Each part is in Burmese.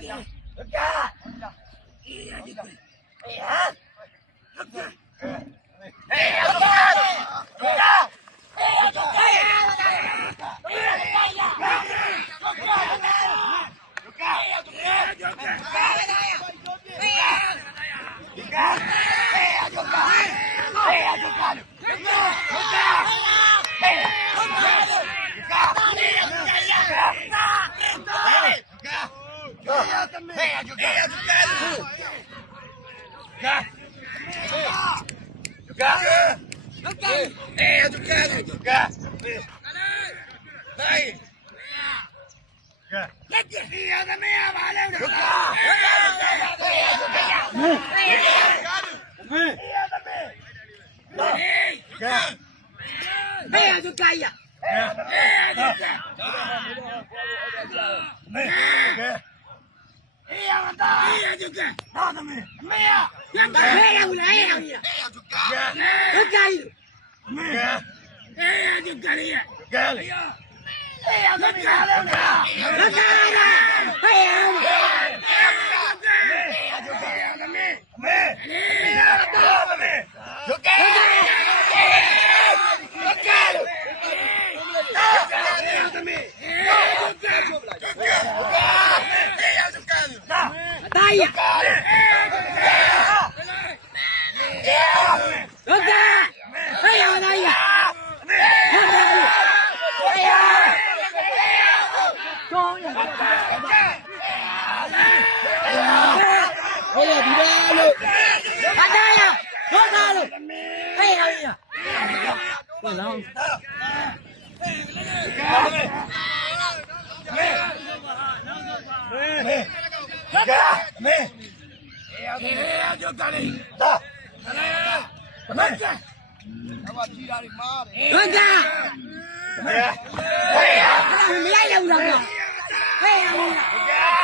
Yeah. Yeah. mata. Iya juga. Nah, temen. Mia. Yang kau hera ulah ya kau ya. Iya juga. Ya. Kau. Mia. Iya juga dia. Kau. Iya. Iya juga. Kau. Kau. Iya. Iya juga. Mia. Mia. Mia. Juga. Juga. ရဘာလောင်းမေမေမေအေးအကြောက်ကြလေတာလေမေအမကြီးဓာရီမားတယ်ဟုတ်ကဲ့မေဟေးမလိုက်ရဘူးတော့ဟေးဟုတ်ကဲ့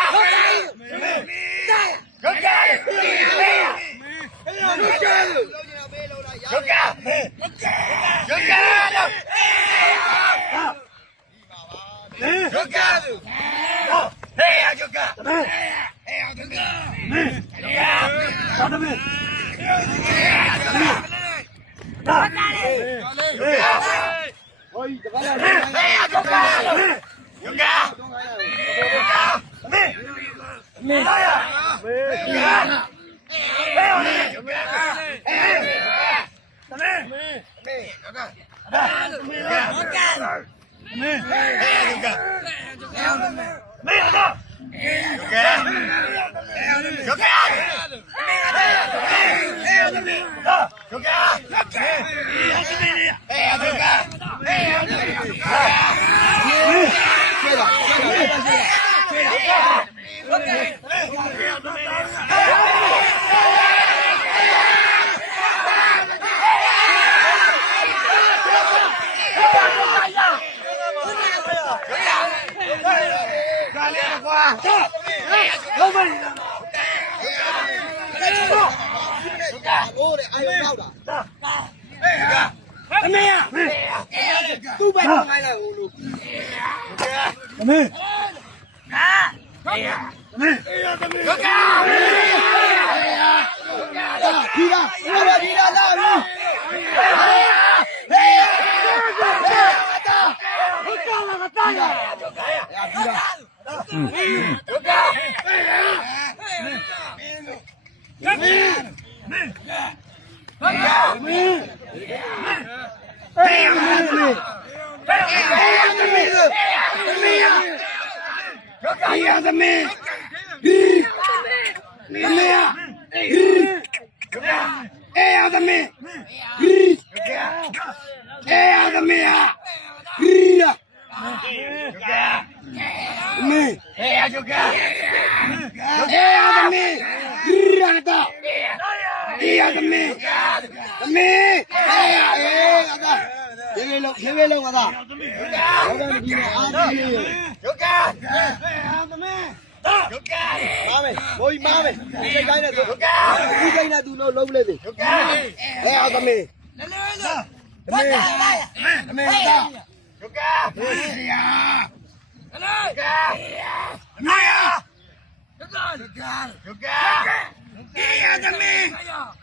Hey, you got 干干干 အိုင်ရောက်တာဟဲ့ဟာအမေရသူ့ဘက်ကိုခိုင်းလိုက်ဟိုလူအမေဟာဟာအမေအေးရတမေဟုတ်ကဲ့ဒီလားအဲ့ဒါဒီလားလာပြီဟေးဟုတ်ကဲ့လာတာရဟုတ်ကဲ့ဟုတ်ကဲ့ဟုတ်ကဲ့ Come here! Hey, တေးရသမင်းသမင်းတေးရအေးအသာဒီလေလုံးဒီလေလုံးအသာဟုတ်တယ်ဒီမှာအားကြီးရုတ်ကဲသမင်းရုတ်ကဲမမေဘိုးကြီးမမေဒီကိန်းနဲ့ဆိုရုတ်ကဲဒီကိန်းနဲ့သူလုံးလုံးလဲပြီရုတ်ကဲလဲအသမင်းလဲလဲလဲသမင်းသမင်းအသာရုတ်ကဲတေးရလဲကဲသမင်းရုတ်ကဲရုတ်ကဲရုတ်ကဲ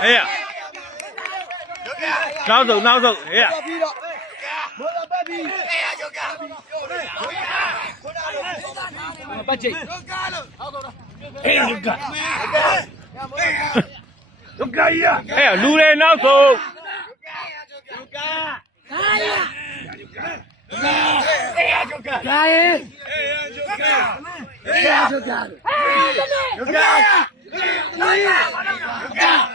哎呀，闹走闹走，哎呀。Bachi. Hey, look at. Look at ya. Hey, lure now so. Look at. Look at.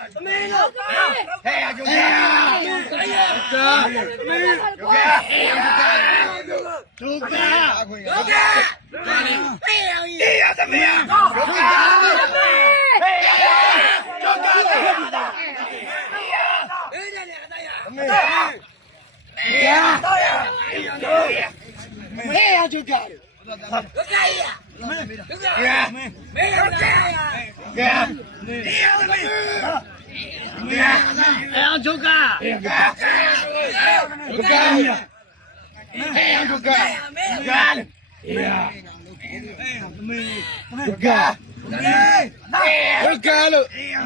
Yeah. 太阳就干，不干呀！太阳就干，不干呀！不干，了！哎呀，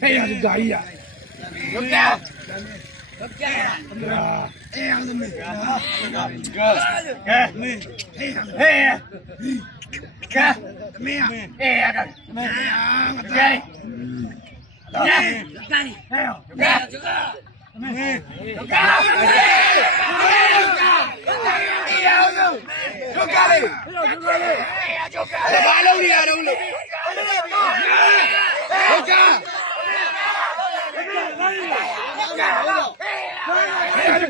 哎呀，呀，呀， ဟေးရနောက်ဆုံးနောက်ဆုံးဟေးရပြီးတော့ဘောလာပတ်ပြီးအေးကျော်ကပတ်ချိတ်ဟေးရလုကလုကကြီးရဟေးရလူတွေနောက်ဆုံးကာယေအေးကျော်ကကျော်ကဟေးကျော်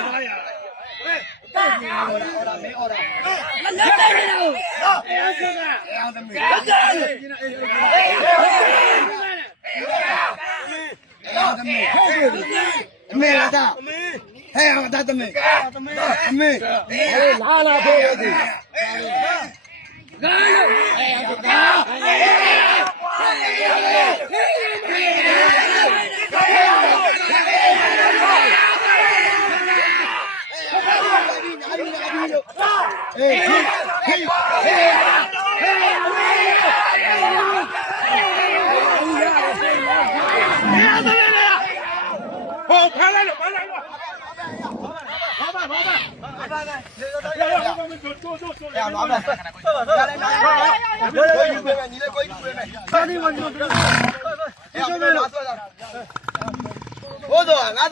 Yo calo. Ba lâu đi à đâu luôn. Yo calo. Yo calo. Ai lại đi. Ê, yo calo. Hi ai ba bi, ai ba bi. Hi ba bi. Hi lên. Ba bi ko. Đi vào đây này. Khoai của ông. Ai đi. Hi. Ai đi. Ai đeo baby, ai đeo nhà bi. Mẹ là ta. Hey, ông ta tầm mẹ. Mẹ. La la thôi đi. Hey, ઓ દો આ